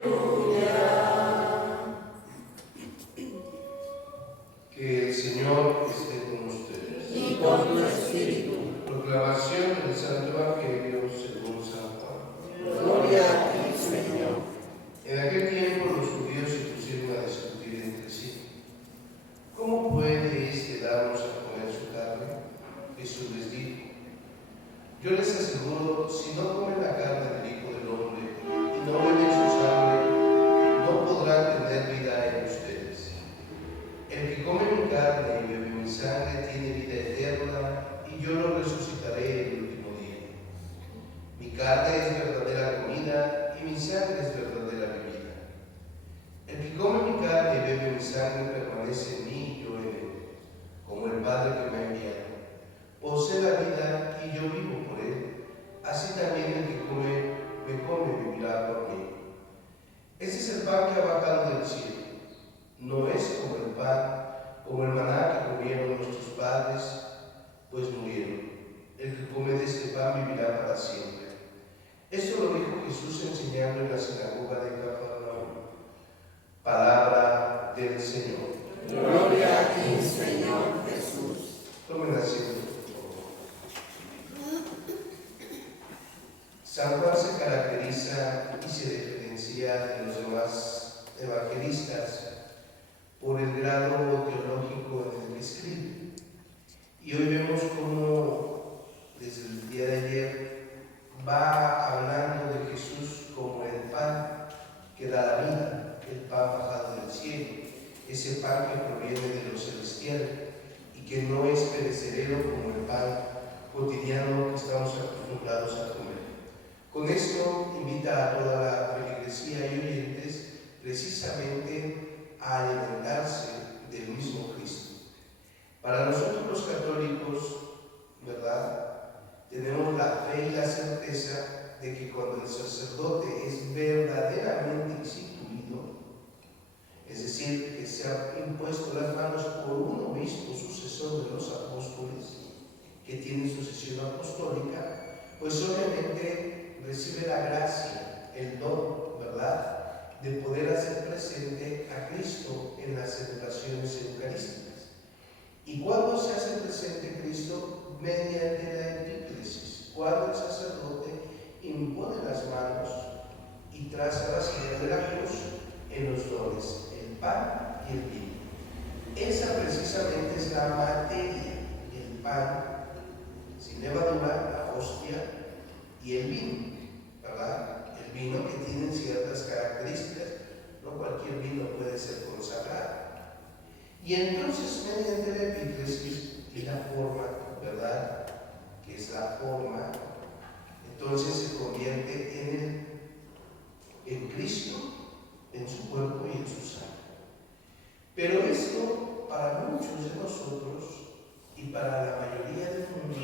Que el Señor esté con ustedes. Y con tu espíritu. Proclamación del Santo Evangelio según San Juan. Gloria a ti, Señor. En aquel tiempo los judíos se pusieron a discutir entre sí. ¿Cómo puede éste darnos a comer su carne? Jesús les dijo: yo les aseguro, si no comen la carne del Hijo del Hombre y no beben su sangre, no podrán tener vida en ustedes. El que come mi carne y bebe mi sangre tiene vida eterna, y yo lo resucitaré el último día. Mi carne es verdadera comida y mi sangre es verdadera bebida. El que come mi carne y bebe mi sangre permanece en mí y yo en él, como el Padre que me ha enviado posee la vida y yo vivo por él. Así también el que me come vivirá por mí. Ese es el pan que ha bajado del cielo. No es como el pan, como el maná que comieron nuestros padres, pues murieron. El que come de este pan vivirá para siempre. Esto lo dijo Jesús enseñando en la sinagoga de Cafarnaúm. Palabra del Señor. Gloria a ti, Señor Jesús. Tomen asiento. San Juan se caracteriza y se diferencia de los demás evangelistas por el grado teológico en el que escribe. Y hoy vemos cómo desde el día de ayer va hablando de Jesús como el pan que da la vida, el pan bajado del cielo, ese pan que proviene de lo celestial y que no es perecedero como el pan cotidiano que estamos acostumbrados a comer. Con esto invita a toda la feligresía y oyentes precisamente a alimentarse del mismo Cristo. Para nosotros los católicos, ¿verdad?, tenemos la fe y la certeza de que cuando el sacerdote es verdaderamente instituido, es decir, que se ha impuesto las manos por un obispo sucesor de los apóstoles, que tiene sucesión apostólica, pues obviamente recibe la gracia, el don, ¿verdad?, de poder hacer presente a Cristo en las celebraciones eucarísticas. ¿Y cuándo se hace presente Cristo? Mediante la epíclesis, cuando el sacerdote impone las manos y traza la señal de la cruz en los dones, el pan y el vino. Esa precisamente es la materia, el pan sin levadura, la hostia, y el vino, ¿verdad? El vino que tiene ciertas características, no cualquier vino puede ser consagrado. Y entonces, mediante la epíclesis y la forma, ¿verdad?, que es la forma, entonces se convierte en Cristo, en su cuerpo y en su sangre. Pero esto, para muchos de nosotros y para la mayoría del mundo,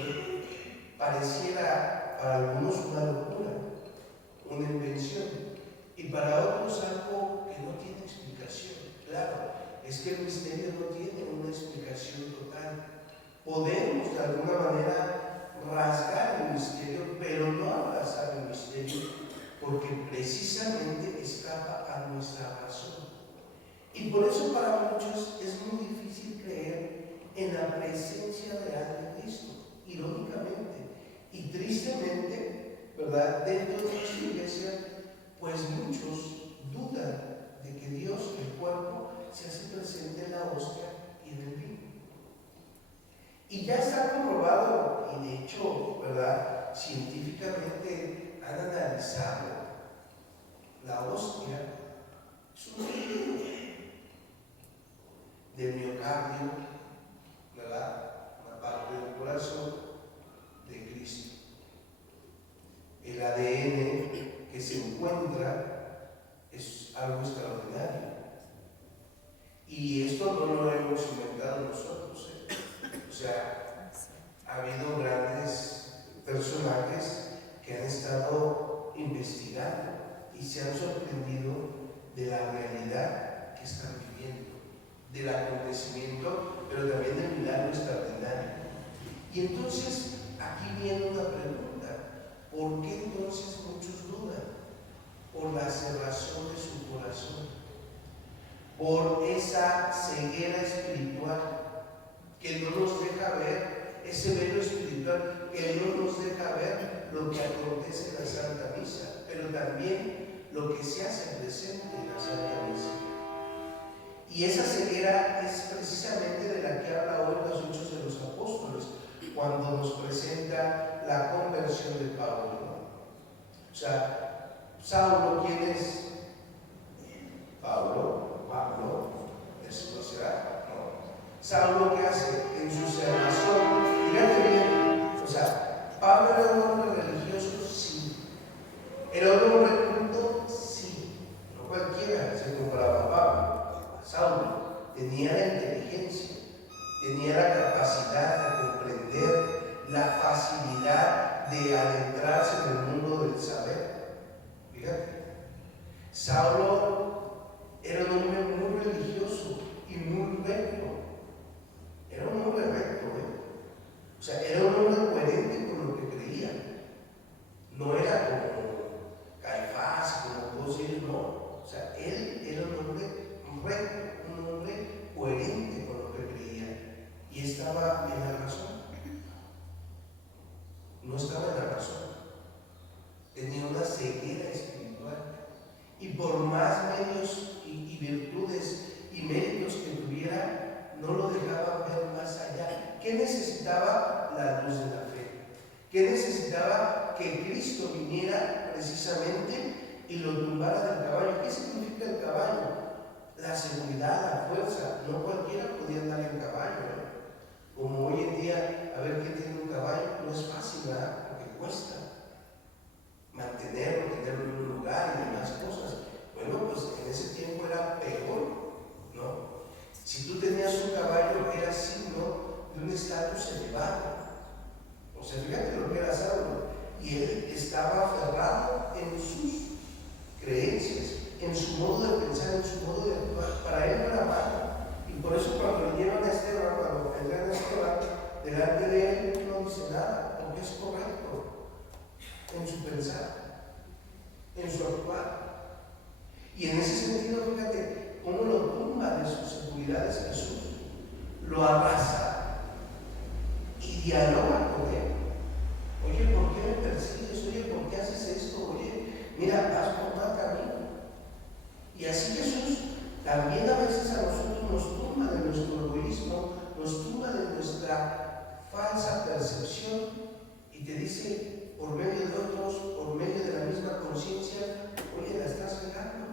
pareciera para algunos una locura, una invención, y para otros algo que no tiene explicación. Claro, es que el misterio no tiene una explicación total. Podemos de alguna manera rasgar el misterio, pero no abrazar el misterio, porque precisamente escapa a nuestra razón. Y por eso para muchos es muy difícil creer en la presencia real de Cristo, irónicamente. Y tristemente, ¿verdad?, dentro de nuestra iglesia, pues muchos dudan de que Dios, el cuerpo, se hace presente en la hostia y en el vino. Y ya está comprobado, y de hecho, ¿verdad?, científicamente han analizado la hostia, es un líquido del miocardio, ¿verdad?, una parte del corazón de Cristo. El ADN que se encuentra es algo extraordinario. Y esto no lo hemos inventado nosotros. O sea, ha habido grandes personajes que han estado investigando y se han sorprendido de la realidad que están viviendo, del acontecimiento, pero también del milagro extraordinario. Y entonces aquí viene una pregunta: ¿por qué entonces muchos dudan? por la cerrazón de su corazón, por esa ceguera espiritual que no nos deja ver, ese velo espiritual que no nos deja ver lo que acontece en la Santa Misa, pero también lo que se hace presente en la Santa Misa. Y esa ceguera es precisamente de la que habla hoy los Hechos de los Apóstoles, cuando nos presenta la conversión de Pablo, ¿no? O sea, Saulo, ¿quién es? Pablo, ¿eso no será? No. Saulo, ¿qué hace? En su salvación, fíjate bien, o sea, Pablo era un hombre religioso, sí. Era un hombre culto, sí. No cualquiera se comparaba a Pablo. Saulo tenía la inteligencia, tenía la capacidad de comprender, la facilidad de adentrarse en el mundo del saber. Fíjate, Saulo era un hombre muy religioso y muy recto. Era un hombre recto, O sea, era un hombre coherente con lo que creía. No era como Caifás, como todos ellos, no. O sea, él era un hombre recto, un hombre coherente con lo que creía. Y estaba en la razón. No estaba en la razón. Tenía una ceguera espiritual. Y por más medios y virtudes y méritos que tuviera, no lo dejaba ver más allá. ¿Qué necesitaba? La luz de la fe. ¿Qué necesitaba? Que Cristo viniera precisamente y lo tumbara del caballo. ¿Qué significa el caballo? La seguridad, la fuerza. No cualquiera podía andar en caballo, Como hoy en día, a ver quién tiene un caballo, no es fácil, ¿verdad? Porque cuesta mantenerlo, tenerlo en un lugar y demás cosas. Bueno, pues en ese tiempo era peor, ¿no? Si tú tenías un caballo, era signo de un estatus elevado. O sea, fíjate lo que era Saulo. Y él estaba aferrado en sus creencias, en su modo de pensar, en su modo de actuar. Para él no era malo. Y por eso cuando vinieron a Esteban, cuando vendrán a Esteban, delante de él no dice nada, porque es correcto en su pensar, en su actuar. Y en ese sentido, fíjate cómo lo tumba de sus seguridades Jesús, lo abraza y dialoga con él. Oye, ¿por qué me persigues? Oye, ¿por qué haces esto? Oye, mira, vas por mal camino. Y así Jesús también a veces a nosotros nos tumba de nuestro egoísmo, nos tumba de nuestra falsa percepción y te dice por medio de otros, por medio de la misma conciencia, oye, la estás regando,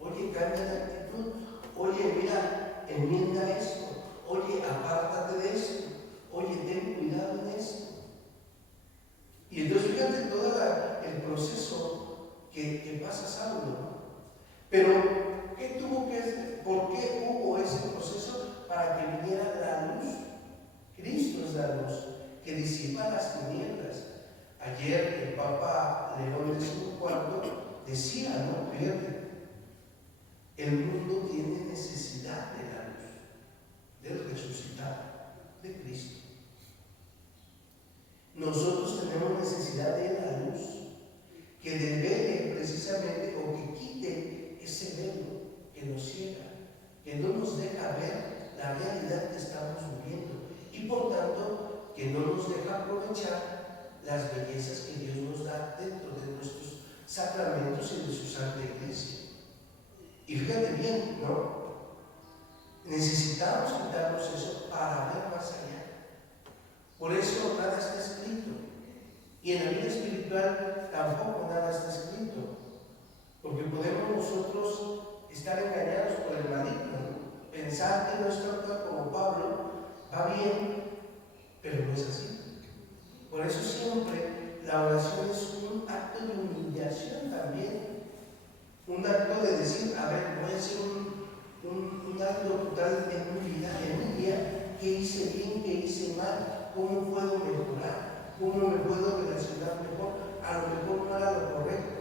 oye, cambia de actitud, oye, mira, enmienda esto, oye, apártate de esto, oye, ten cuidado en esto. Y entonces fíjate todo el proceso que pasa Saulo, ¿no? Pero, ¿qué tuvo que hacer? ¿Por qué hubo ese proceso? Para que viniera la luz. Cristo es la luz que disipa las tinieblas. Ayer el Papa León XIV decía, ¿no? Fíjate, el mundo tiene necesidad de la luz, del resucitado, de Cristo. Nosotros tenemos necesidad de la luz que devele precisamente o que quite ese velo que nos ciega, que no nos deja ver la realidad que estamos viviendo y por tanto que no nos deja aprovechar las bellezas que Dios nos da dentro de nuestros sacramentos y de su Santa Iglesia. Y fíjate bien, ¿no? Necesitamos quitarnos eso para ver más allá. Por eso nada está escrito. Y en la vida espiritual tampoco nada está escrito. Porque podemos nosotros estar engañados por el maligno, ¿no? Pensar que nuestro actuar como Pablo va bien, pero no es así. Por eso siempre la oración es un acto de humillación también. Un acto de decir, a ver, voy a hacer un acto total en mi vida, qué hice bien, qué hice mal, cómo puedo mejorar, cómo me puedo relacionar mejor. A lo mejor no era lo correcto,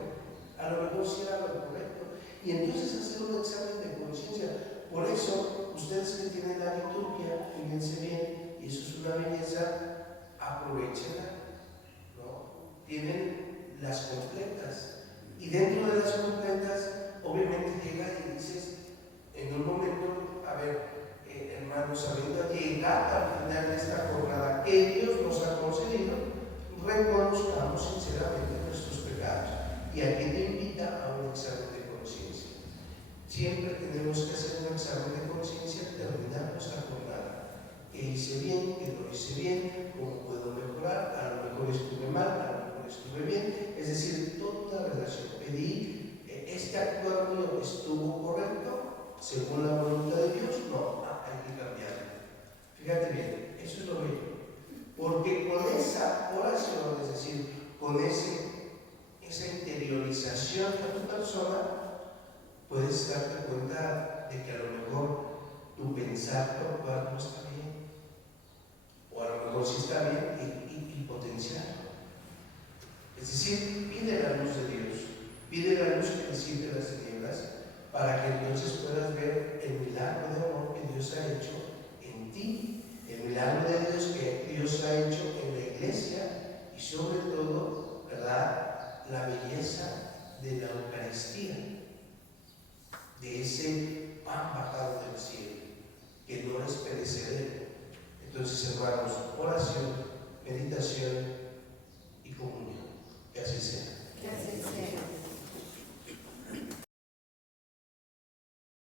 a lo mejor sí era lo correcto. Y entonces hacer un examen de conciencia. Por eso, ustedes que tienen la liturgia, fíjense bien, y eso es una belleza, aprovechenla, ¿no? Tienen las completas. Y dentro de las completas, obviamente llega y dices, en un momento, a ver, hermanos, habiendo llegado al final de esta jornada que Dios nos ha concedido, reconozcamos sinceramente nuestros pecados. Y aquí te invita a un examen de conciencia. Siempre tenemos que hacer un examen de conciencia al terminar nuestra jornada. ¿Qué hice bien? ¿Qué no hice bien? ¿Cómo puedo mejorar? A lo mejor estuve mal, a lo mejor estuve bien. Es decir, toda una relación. Pedí, este actuar mío estuvo correcto según la voluntad de Dios. No, hay que cambiarlo. Fíjate bien, eso es lo bello. Porque con esa oración, es decir, con esa interiorización de tu persona, puedes darte cuenta de que a lo mejor tu pensar, tu actuar no está bien, o a lo mejor sí está bien y potenciarlo. Es decir, pide la luz de Dios, pide la luz que disipe las tinieblas, para que entonces puedas ver el milagro de amor que Dios ha hecho en ti, el milagro de Dios que Dios ha hecho en la iglesia y sobre todo, ¿verdad?, la belleza de la Eucaristía, de ese pan bajado del cielo, que no es perecedero. Entonces, hermanos, oración, meditación y comunión.